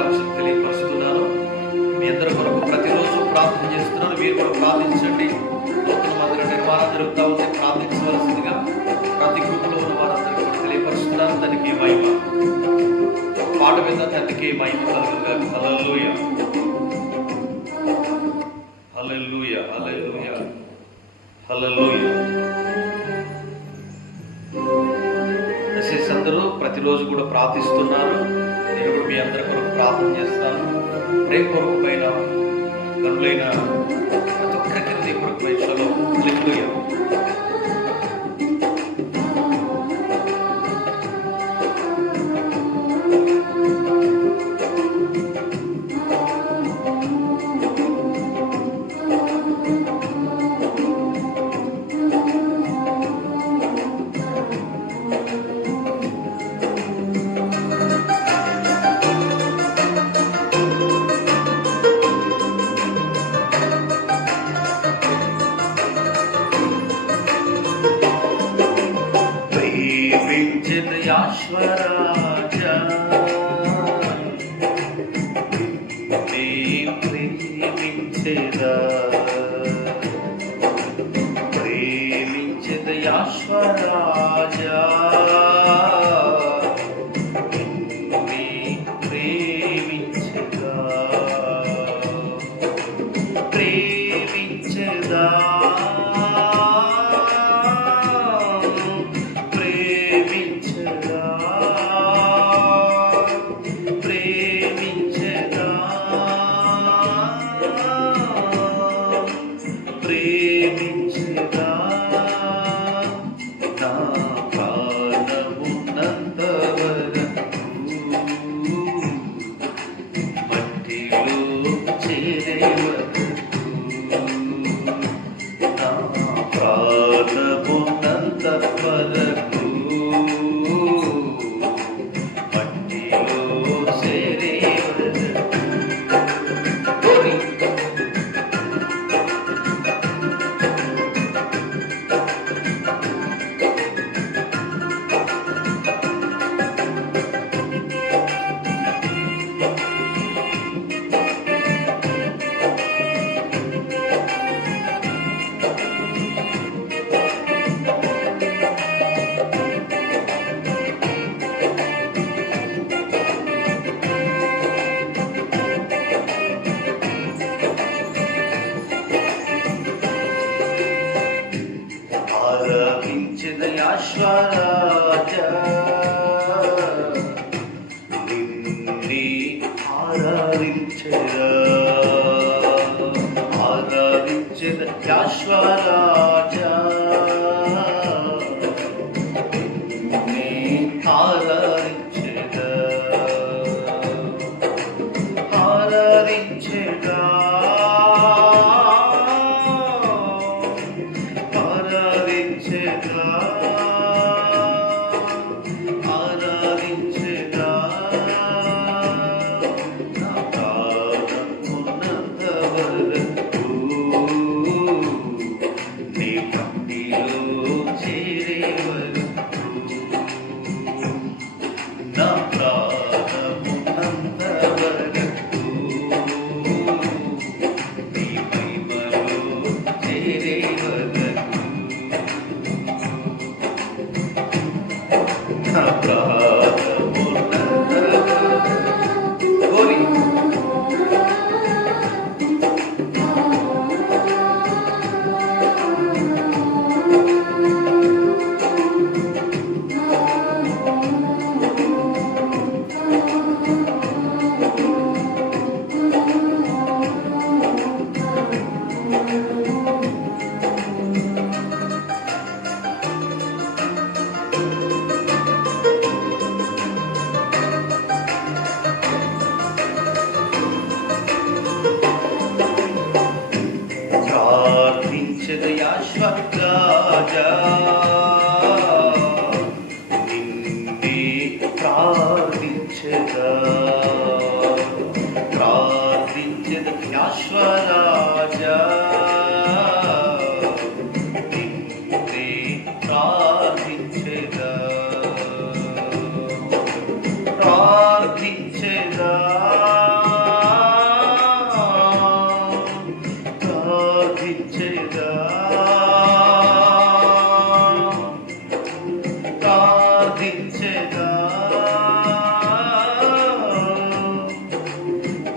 శుభాకాంక్షలు తెలియపరుస్తున్నాను. మీ అందరి కొరకు ప్రతిరోజు ప్రార్థన చేస్తున్నాను. మీరు కూడా ప్రార్థించండి. నూతన మందిర నిర్మాణం జరుగుతూ ఉంది. ప్రార్థించవలసిందిగా ప్రతి గ్రూపులో ఉన్న వారందరికీ కూడా తెలియపరుస్తున్నాను. దానికి మహిమ. పాట మీద తండ్రికి మహిమ కలుగుగా హల్లెలూయ. హల్లెలూయ హల్లెలూయ. హల్లెలూయ. అందరూ ప్రతిరోజు కూడా ప్రార్థిస్తున్నారు నేను కూడా మీ అందరి కొరకు ప్రార్థన చేస్తాను. ప్రేమపూర్వకమైన గనులైన ప్రతి ఒక్కరికి హృదయపూర్వకమైన Joshua. నా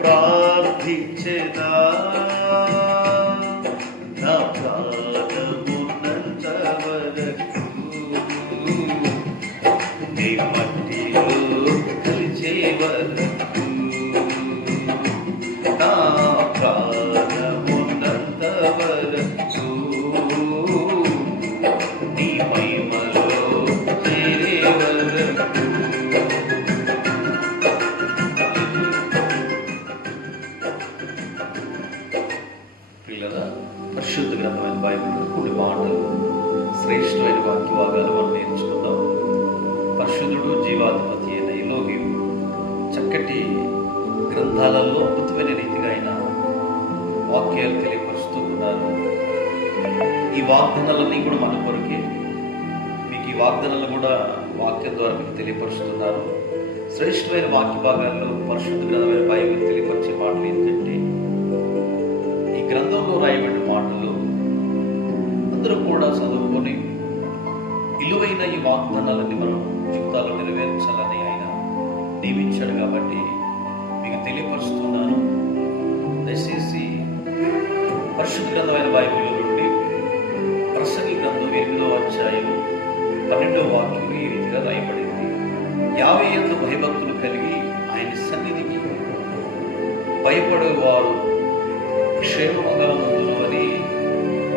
ప్రార్థించేదా ఈ వాగ్దానాలన్నీ కూడా మన కొరకే. మీకు ఈ వాగ్దానాలు కూడా వాక్యం ద్వారా మీకు తెలియపరుస్తున్నారు. శ్రేష్టమైన వాక్య భాగాల్లో పరిశుద్ధ గ్రంథమైన బైబిల్ తెలియపరిచే మాటలు ఏంటంటే ఈ గ్రంథంలో రాయబడిన మాటలు అందరూ కూడా చదువుకొని విలువైన ఈ వాగ్దానాలన్నీ మనం జీవితాల్లో నెరవేర్చాలని ఆయన నియమించాడు కాబట్టి మీకు తెలియపరుస్తున్నాను. దయచేసి పరిశుద్ధ గ్రంథమైన బైబిల్ పన్నెండో వాక్యం ఈ రీతిగా రాయబడింది. యాభై ఎందు భయభక్తులు కలిగి ఆయన సన్నిధికి భయపడేవారు క్షేమంగా ముందును అని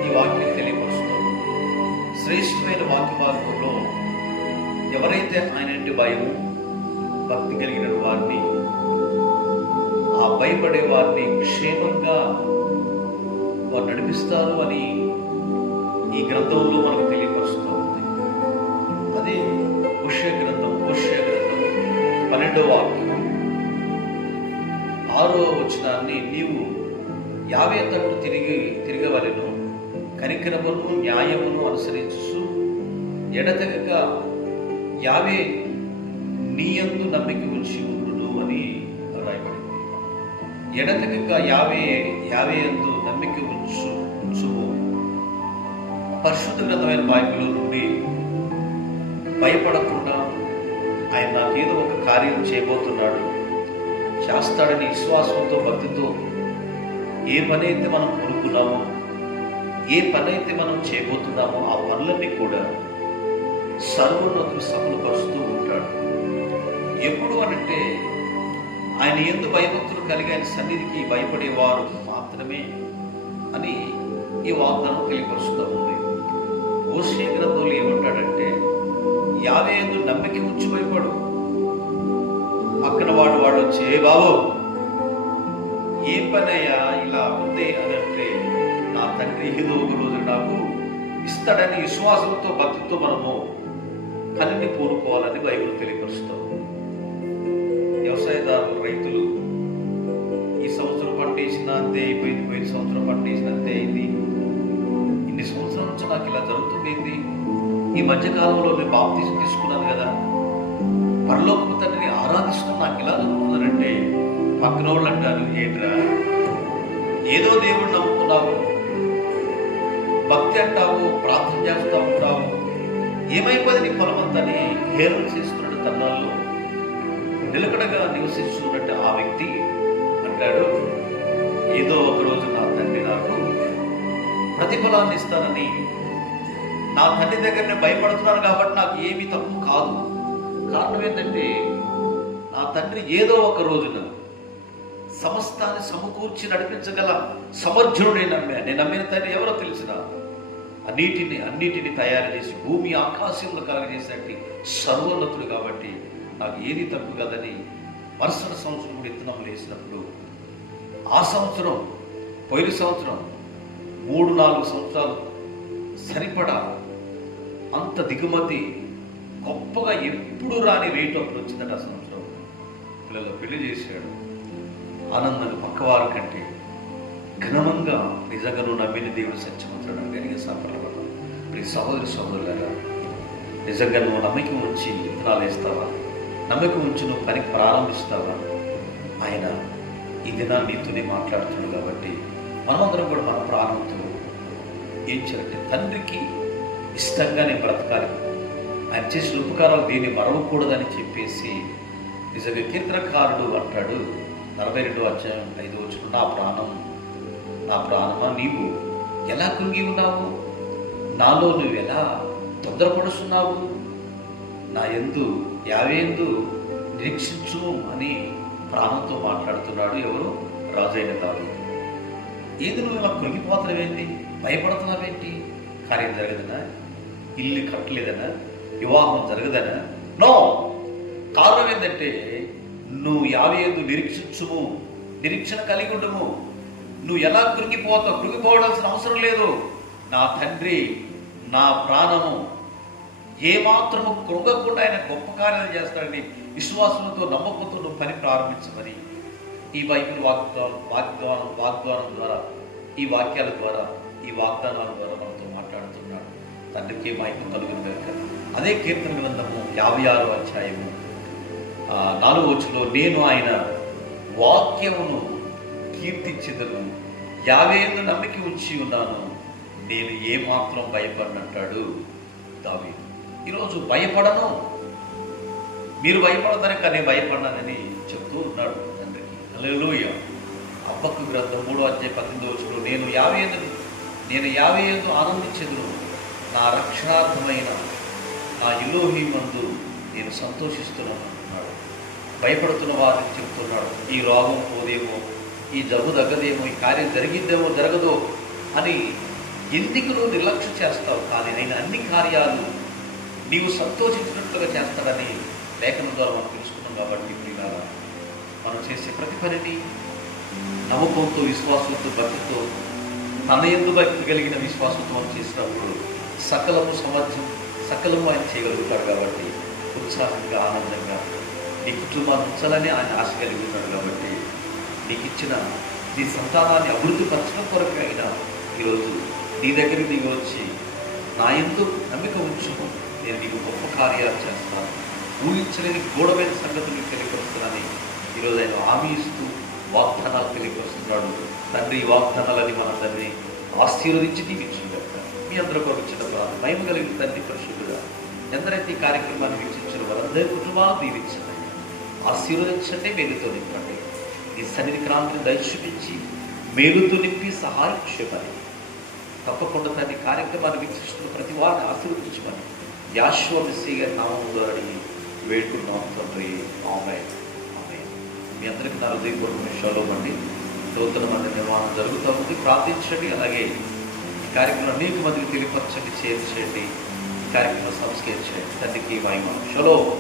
ఈ వాక్యం తెలియపరుస్తుంది. శ్రేష్టమైన వాక్య భాగంలో ఎవరైతే ఆయన అంటే భయము భక్తి కలిగిన వారిని ఆ భయపడే వారిని క్షేమంగా వారు నడిపిస్తారు అని ఈ గ్రంథంలో మనకు తెలియదు అదే ఉష్య గ్రంథం ఉష్య గ్రంథం పన్నెండో వాక్యం. ఆరో వచనాన్ని నీవు యావే తట్టు తిరిగి తిరగవలెను. కనికరమును న్యాయమును అనుసరించు ఎడతెగక యావే నీయందు నమ్మిక ఉంచి ఉండును అని రాయబడింది. ఎడతెగక యావే యావే ఎందు నమ్మిక ఉంచు ఉంచుము. పరిశుద్ధ గ్రంథమైన బైబిల్ నుండి భయపడకుండా ఆయన నాకేదో ఒక కార్యం చేయబోతున్నాడు. చేస్తాడని విశ్వాసంతో భక్తితో ఏ పని అయితే మనం కొనుక్కున్నామో ఏ పని అయితే మనం చేయబోతున్నామో ఆ పనులన్నీ కూడా సర్వోన్నతులు సఫలపరుస్తూ ఉంటాడు. ఎప్పుడు అనంటే ఆయన ఎందు భయభక్తులు కలిగి ఆయన సన్నిధికి భయపడేవారు మాత్రమే అని ఈ వాగ్దానం తెలియపరుస్తూ ఉంది. ఓషియ గ్రంథంలో ఏమంటాడంటే యావే ఎందు నమ్మిక ఉంచిపోయిపోడు పక్కన వాడు వాడు వచ్చి "ఏ బాబు ఏ పనయ్యా ఇలా ఉంది? అని అంటే నా తండ్రి ఏదో ఒక రోజు నాకు ఇస్తాడని విశ్వాసంతో భక్తితో మనము కన్ని పూనుకోవాలని బైబుల్ తెలియపరుస్తాం వ్యవసాయదారులు రైతులు ఈ సంవత్సరం పంటేసిన అంతే అయిపోయింది పోయిన సంవత్సరం పంటేసిన అంతే అయింది. ఇన్ని సంవత్సరాల నుంచి నాకు ఇలా జరుగుతుంది ఈ మధ్యకాలంలో నేను బాప్తీసం తీసుకున్నాను కదా. పరలోకపు తండ్రిని ఆరాధిస్తున్న నాకు ఇలా జరుగుతుందంటే పక్కన వాళ్ళు అంటారు ఏంట్రా? ఏదో దేవుడు నమ్ముతున్నావు భక్తి అంటావు ప్రార్థన చేస్తూ ఉంటావు. ఏమైపోయింది నీ పొలమంతని హేరం చేస్తున్నాడు తన్నాల్లో నిలకడగా నివసిస్తున్నట్టు ఆ వ్యక్తి అంటాడు ఏదో ఒక రోజు నా తండ్రి నాకు ప్రతిఫలాన్ని ఇస్తానని నా తండ్రి దగ్గర నేను భయపడుతున్నాను కాబట్టి నాకు ఏమీ తప్పు కాదు. కారణం ఏంటంటే నా తండ్రి ఏదో ఒక రోజున సమస్తాన్ని సమకూర్చి నడిపించగల సమర్థుడు నేను నమ్మా నేను నమ్మిన తండ్రి ఎవరో తెలిసిన? అన్నిటిని అన్నిటిని తయారు చేసి భూమి ఆకాశంలో కలగజేసినట్టు సర్వోన్నతుడు కాబట్టి నాకు ఏది తప్పు కదని మరుసటి సంవత్సరం విత్తనం వేసినప్పుడు ఆ సంవత్సరం పోయిన సంవత్సరం మూడు నాలుగు సంవత్సరాలు సరిపడా అంత దిగుమతి గొప్పగా ఎప్పుడు రాని రేటు అప్పుడు వచ్చిందట ఆ సంవత్సరం. పిల్లలు పెళ్ళి చేశాడు. ఆనందంగా పక్కవారి కంటే ఘనమంగా నిజంగా నువ్వు నమ్మిన దేవుడు సత్యమంతుడు కలిగే సఫలపడ్డా ప్రతి సహోదరి సహోదరులారా నిజంగా నువ్వు నమ్మకం ఉంచి విత్తనాలు వేస్తావా? నమ్మకం ఉంచి నువ్వు పని ప్రారంభిస్తావా? ఆయన ఈ దినా నీతోనే మాట్లాడుతున్నాడు కాబట్టి మనమందరం కూడా మన ప్రారంభంతో ఏం చేయాలంటే తండ్రికి ఇష్టంగానే బ్రతకాలి. ఆయన చేసిన ఉపకారాలు దీన్ని మరవకూడదని చెప్పేసి నిజంగా కీర్తనకారుడు అంటాడు. నలభై రెండో అధ్యాయం ఐదు వచ్చిన నా ప్రాణం నా ప్రాణమా నీవు? ఎలా కృంగి ఉన్నావు? నాలో నువ్వు ఎలా తొందరపడుస్తున్నావు నా ఎందు యావేందు నిరీక్షించు అని ప్రాణంతో మాట్లాడుతున్నాడు ఎవరు? రాజైన కాదు ఏది నువ్వు ఇలా కృంగిపోతున్నావేంటి? భయపడుతున్నావేంటి? కార్యం జరగదనా? ఇల్లు కట్టలేదనా? వివాహం జరగదనా? నో! కారణం ఏంటంటే నువ్వు యాభై ఐదు నిరీక్షించుము నిరీక్షణ కలిగి ఉండము. నువ్వు ఎలా కృంగిపోతావు? కృంగిపోవడాల్సిన అవసరం లేదు. నా తండ్రి నా ప్రాణము ఏమాత్రము కృంగకుండా ఆయన గొప్ప కార్యాలు చేస్తాడని విశ్వాసంతో నమ్మకంతో నువ్వు పని ప్రారంభించమని ఈ బైబిల్ వాగ్దానం వాగ్దానం వాగ్దానం ద్వారా ఈ వాక్యాల ద్వారా ఈ వాగ్దానాల ద్వారా తండ్రికి మహిమ కలుగును కనుక. అదే కీర్తన గ్రంథము యాభై ఆరో అధ్యాయము నాలుగో వచ్చులో నేను ఆయన వాక్యమును కీర్తించదను. యాభై ఐదు నమ్మిక ఉంచి ఉన్నాను. నేను ఏమాత్రం భయపడినట్టాడు దావి ఈరోజు భయపడను. మీరు భయపడతారే కానీ భయపడనని చెప్తూ ఉన్నాడు తండ్రికి. అల్లెలుయ అబ్బకు గ్రంథం మూడో అధ్యాయ పద్దెనిమిది వచ్చులో నేను యాభై ఐదు నేను యాభై ఐదు ఆనందించదును. నా రక్షణార్థమైన నా ఇలోహి మందు నేను సంతోషిస్తున్నాను అంటున్నాడు భయపడుతున్న వారికి చెప్తున్నాడు ఈ రోగం పోదేమో ఈ జబ్బు తగ్గదేమో ఈ కార్యం జరిగిద్దేమో జరగదో అని ఎందుకు నువ్వు నిర్లక్ష్యం చేస్తావు? కానీ నేను అన్ని కార్యాలు నీవు సంతోషించినట్లుగా చేస్తాడని లేఖనం ద్వారా మనం తెలుసుకున్నాం కాబట్టి ప్రియులారా మనం చేసే ప్రతి పనిని నమ్మకంతో విశ్వాసంతో భక్తితో తన ఎందు భక్తి కలిగిన విశ్వాసంతో మనం చేసినప్పుడు సకలము సమర్థం సకలము ఆయన చేయగలుగుతాడు కాబట్టి ఉత్సాహంగా ఆనందంగా నీ కుటుంబాన్ని ఉంచాలని ఆయన ఆశ కలిగి ఉన్నాడు కాబట్టి నీకు ఇచ్చిన నీ సంతానాన్ని అభివృద్ధి పరచడం కొరకు అయినా ఈరోజు నీ దగ్గర నీకు వచ్చి నా ఎందు నమ్మిక ఉంచుము. నేను నీకు గొప్ప కార్యాలు చేస్తాను. ఊహించలేని గూఢమైన సంగతి నీకు తెలియపరుస్తున్నానని ఈరోజు ఆయన హామీ ఇస్తూ వాగ్దానాలు తెలియపరుస్తున్నాడు. తండ్రి వాగ్దానాలని మన తండ్రి ఆశీర్వదించి దీవించుగాక మీ అందరూ కొరకు చిన్న భయం కలిగిన తండ్రి పరిశుద్ధుగా ఎందరైతే ఈ కార్యక్రమాన్ని వీక్షించిన వారందరి కుటుంబాలు దీవించండి. ఆశీర్వదించండి మేలుతో నింపండి. ఈ సన్నిధి క్రాంతిని దయచూపించి మేలుతో నింపి సహాయం చేయమని. తప్పకుండా తండ్రి కార్యక్రమాన్ని వీక్షిస్తున్న ప్రతి వారిని ఆశీర్వదించమని. యాశ్వ మిస్సీ గారి నామం ద్వారా అడిగి వేడుకున్నాం తండ్రి. ఆమె ఆమె మీ అందరికీ నా హృదయపూర్వక విషయాలు అండి. నూతన మంది నిర్మాణం జరుగుతూ ఉంది. ప్రార్థించండి. అలాగే కార్యక్రమం అనేక మందికి తెలియపరచండి చేర్చండి ఈ కార్యక్రమం సంస్కరించండి. తండ్రికి మహిమ. షలో.